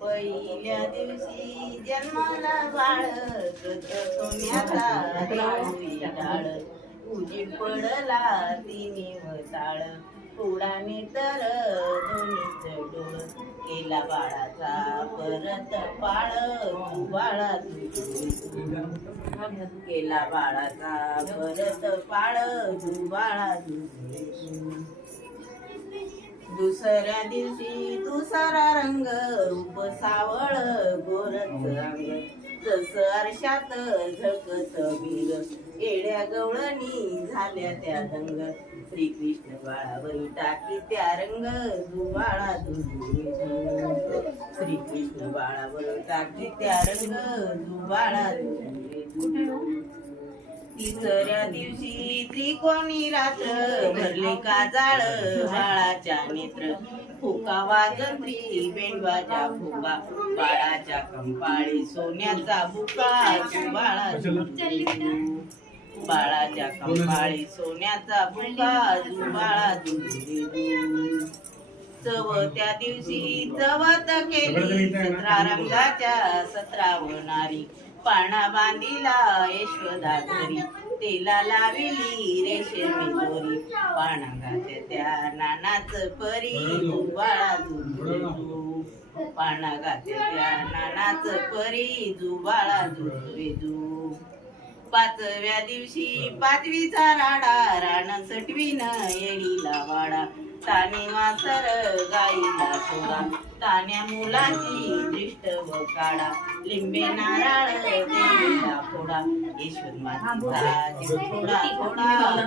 पहिल्या दिवशी जन्माला बाळ डाळ. उजी पडला तिने वसाळ कुडाने तर दोन्हीच डोळ केला बाळाचा परत पाळ. तू बाळा तू केला बाळाचा परत पाळ. तू बाळा तू दुसऱ्या दिवशी दुसरा रंग रूप सावळ गोरच अंग जस आरशात झळकत भिर येड्या गवळणी झाल्या त्या दंग श्रीकृष्ण बाळावर टाकी त्या रंग दुबाळा श्रीकृष्ण बाळावर टाकी त्या रंग दुबाळा तिसऱ्या दिवशी त्रिकोणी रात्र भरले का जाळ बाळाच्या नेत्र. फुका वाजंत्री बेंडवाच्या फुका बाळाच्या कंपाळी सोन्याचा बुका. बाळा बाळाच्या कंपाळी सोन्याचा बुका. बाळा चव त्या दिवशी चवत केली. सतरा रंगाच्या सतरा वनारी पाणा बांधिला यशोदा घरी तिला लाविली रेशमी दोरी. पाना घाते त्या नानाच परी. तू बाळा तू घाते त्या नानाच परी. जुबाळा बाळा पाचव्या दिवशी पाचवीचा राडा. रान सटवीन येडीला वाडा. ताने वासर गाईला सोडा. तान्या मुलाची दृष्ट व काढा. लिंबे नारळ देवीला फोडा. ईश्वर मातीचा जीव थोडा थोडा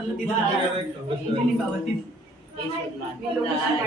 ईश्वर मातीचा